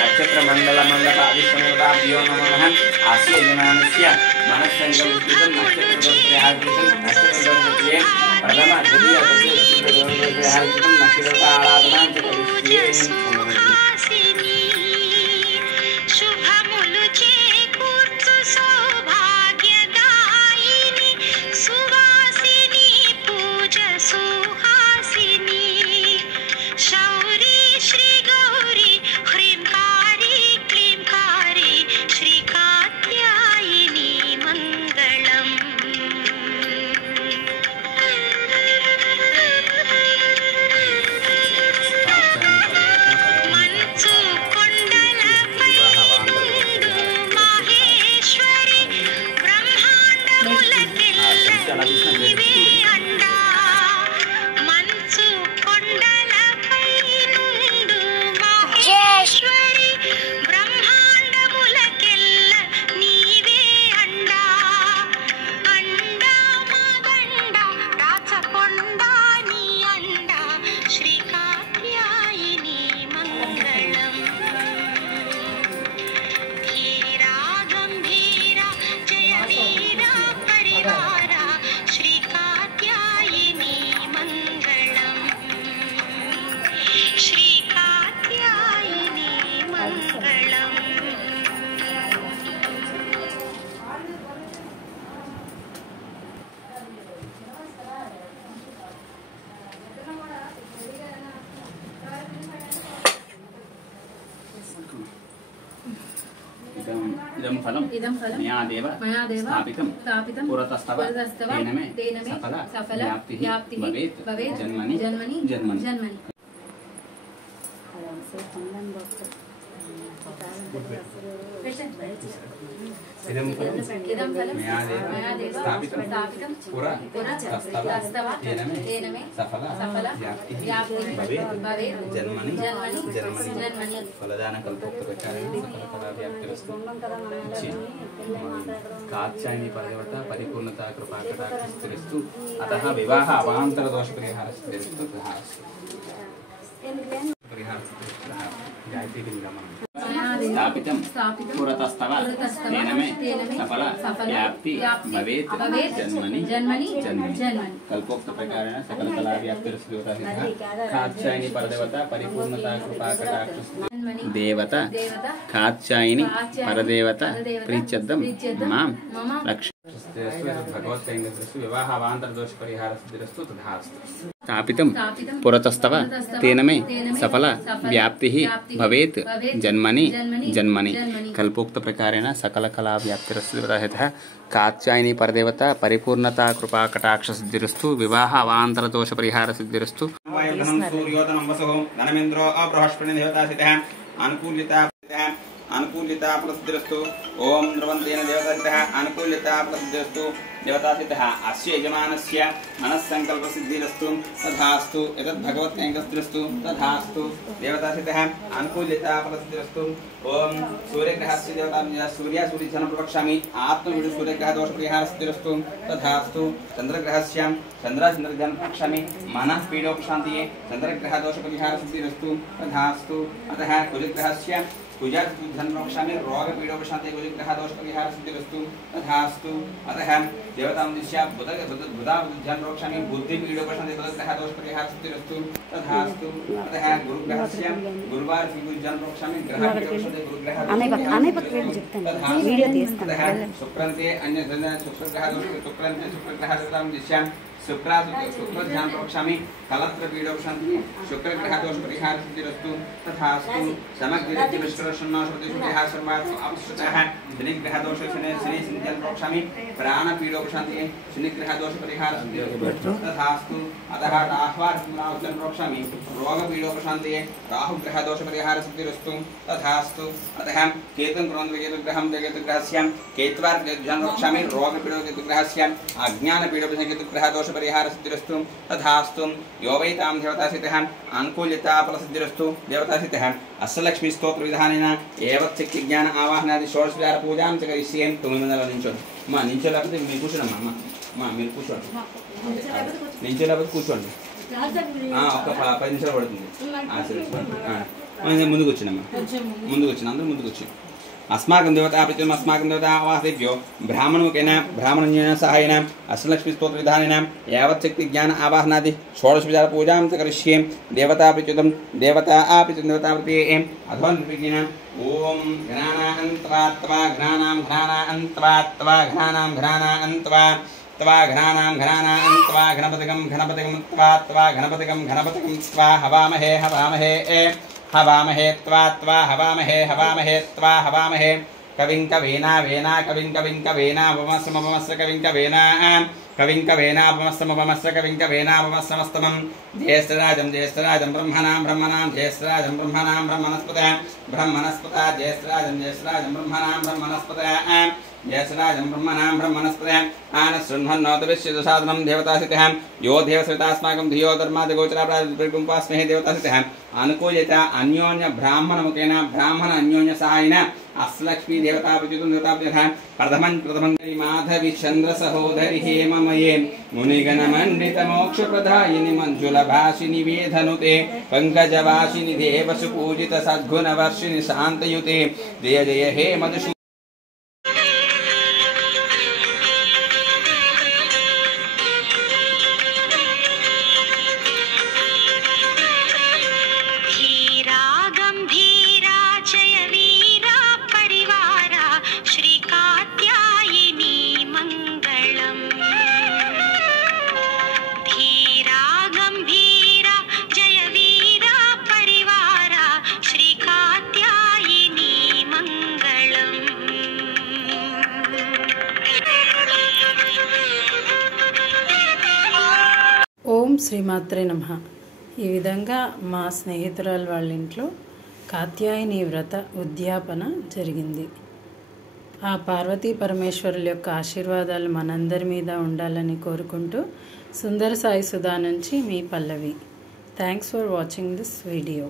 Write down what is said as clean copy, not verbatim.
नक्षत्र मंडल मंडप आदिश्वराभ्यो नमः आस्य यजमानस्य मनस्संकल्पितं नक्षत्र प्रथम द्वितीय तृतीय नक्षत्र आराधना च करिष्ये इदं फलं मया देव स्थापितं पुरतस्तव तेन मे सफल व्याप्तिः भवेत् जन्मनि जन्मनि इदं फलं मया देव स्थापितं पुरतस्तव तेन मे सफल व्याप्तिः भवेत् जन्मनि फलदान कल्पोक्तप्रकारेण सकलकला व्याप्तिरस्तु कात्यायनी परदेवता परिपूर्णता कृपाकटाक्षस्तु अतः विवाह अवान्तर दोष परिहारस्तु स्थापितं पुरतस्तव तेन मे सफल व्याप्ति भवेत् जन्मनि कल्पोक्त प्रकारेण सकलकला व्याप्तिरस्तु कात्यायनी परदेवता परिपूर्णता कृपाकटाक्षस्तु देवता कात्यायनी परदेवता प्रीत्यर्थं मां रक्ष भगवत्संगतस्तु विवाह अवान्तर दोष परिहारस्तु तथास्तु स्थापितं पुरतस्तव तेन मे सफल व्याप्तिः भवेत् जन्मनि कल्पोक्त प्रकारेण सकल कला व्याप्तिरस्तु कात्यायनी परदेवता परिपूर्णता कृपा कटाक्ष सिद्धिरस्तु विवाह अवान्तर दोष परिहार सिद्धिरस्तु सूर्योदनं वसुः धनमेन्द्रो अबृहस्पति देवता सिद्धः अनुकूल्यता प्रसिद्धिरस्तु ओम द्रवन्तेन देवता अनुकूल्यता प्रसिद्धिरस्तु देवता सिद्धः अस्य यजमानस्य मनस्संकल्पसिद्धिरस्तु तथास्तु एतद् भगवत्संकल्पसिद्धिरस्तु तथास्तु देवता सिद्धः अनुकूल्यता प्रसिद्धिरस्तु ओम सूर्यग्रहस्य देवता सूर्यजनं प्रवक्ष्यामि आत्मविदु सूर्यग्रह दोष परिहारसिद्धिरस्तु तथास्तु चन्द्रग्रहस्य चन्द्रजनं प्रवक्ष्यामि मनः पीडोपशान्तिये चन्द्रग्रह दोष परिहारसिद्धिरस्तु तथास्तु अतः कुजग्रहस्य कुजधन प्रवक्ष्यामि रोग पीडोपशान्ति कुजग्रह दोष परिहारसिद्धिरस्तु तथास्तु अतः देवतां दिश्य बुधा धन प्रवक्ष्यामि बुद्धि पीडोपशान्ति बुधग्रह दोष परिहारसिद्धिरस्तु तथास्तु अतः गुरुग्रहस्य गुरुवार जन प्रवक्ष्यामि ग्रह पीडोपशान्ति गुरुग्रह शुक्रान्ते अन्य शुक्रग्रह दोष शुक्रान्ते शुक्रग्रह देवतां दिश्य शुक्रध्यान प्रवक्ष्यामि कलत्र पीडोपशान्ति शुक्रग्रह दोष परिहारसिद्धिरस्तु तथास्तु समग्रज्यविष्करशन्नाशप्रतिशुद्धिहासर्वास्तु अपश्रुतः शनिग्रह दोष शनि सिन्ध्यं प्रवक्ष्यामि प्राण पीडोपशान्ति शनिग्रह दोष परिहारसिद्धिरस्तु तथास्तु अतः राह्वार्जन प्रवक्ष्यामि रोग पीडोपशान्ति राहुग्रह दोष परिहारसिद्धिरस्तु तथास्तु अतः केतुं केतुग्रहं केतुग्रहस्य केत्वार्जन प्रवक्ष्यामि रोग पीडोग्रहस्य अज्ञान पीडोपशान्ति केतुग्रह दोष परिहारसिद्धिरस्तु तथास्तु यो वै तां देवता सिद्धः अनुकूल्यता फलसिद्धिरस्तु देवता सिद्धः अस्य लक्ष्मी स्तोत्र विधानेन एवच्छक्ति ज्ञान आवाहनादि षोडशविहार पूजां च करिष्ये तुमिमंडल निंचो निंचो लेకపోతే మీ కూర్చోనమ్మా మీరు కూర్చోండి, నిల్చోలేకపోతే కూర్చోండి. ఒక 10 నిమిషాలు పడుతుంది. ముందుకు వచ్చినమ్మా, ముందుకు వచ్చిన అందరూ ముందుకు వచ్చి अस्माकं देवता प्रत्ययम् अस्माकं देवता आवासेभ्यो ब्राह्मणमुखेन ब्राह्मणेन सहायेन अष्टलक्ष्मीस्तोत्रविधानेन यावत् शक्ति ज्ञान आवाहनादि षोडशोपचार पूजां च करिष्ये। देवता प्रत्युतं देवता प्रत्ययं देवता प्रत्यये अथवा निर्विघ्नेन ओम घ्राणान्त्वा त्वा घ्राणां घ्राणान्त्वा त्वा घ्राणां घ्राणान्त्वा त्वा घ्राणां घ्राणान्त्वा गणपतिगं गणपतिगं त्वा त्वा गणपतिगं गणपतिगं त्वा हवामहे हवामहे हवामहे त्वा त्वा हवामहे हवामहे त्वा हवामहे कविं कवीना वेना कविं कविं कवीना उपमस्समपमस्स कविं कवीना कविं कवीना उपमस्समपमस्स कविं कवीना उपमस्समस्तमं ज्येष्ठराजं ब्रह्मणां ब्रह्मणां ज्येष्ठराजं ब्रह्मणां ब्रह्मणस्पता ज्येष्ठराजं ब्रह्मणां ब्रह्मणस्पता ज्येष्ठराजं ब्रह्मणां ब्रह्मणस्पते आनशृण्वन्नोदविश्यसाधनं देवतासितः यो देवसवितास्माकं धियो धर्मादिगोचराप्रास्महे देवतासितः अनुकूल्यता अन्योन्य ब्राह्मणमुखेन ब्राह्मण अन्योन्य सहायेन अष्टलक्ष्मी देवता प्रत्युतं देवता प्रत्ययः प्रथमं माधवी चन्द्र सहोदरि हेममये मुनिगणमण्डितमोक्षप्रदायिनि मञ्जुलभाषिनि वेधनुते पङ्कजवासिनि देवसुपूजित सद्गुणवर्षिणि शान्तयुते जय जय हे मधुसू ఓం శ్రీమాత్రే నమః. ఈ విధంగా మా స్నేహితురాలు వాళ్ళ ఇంట్లో కాత్యాయని వ్రత ఉద్యాపన జరిగింది. ఆ పార్వతీ పరమేశ్వరుల యొక్క ఆశీర్వాదాలు మనందరి మీద ఉండాలని కోరుకుంటూ సుందర సాయి సుధా నుంచి మీ Pallavi. Thanks for watching this video.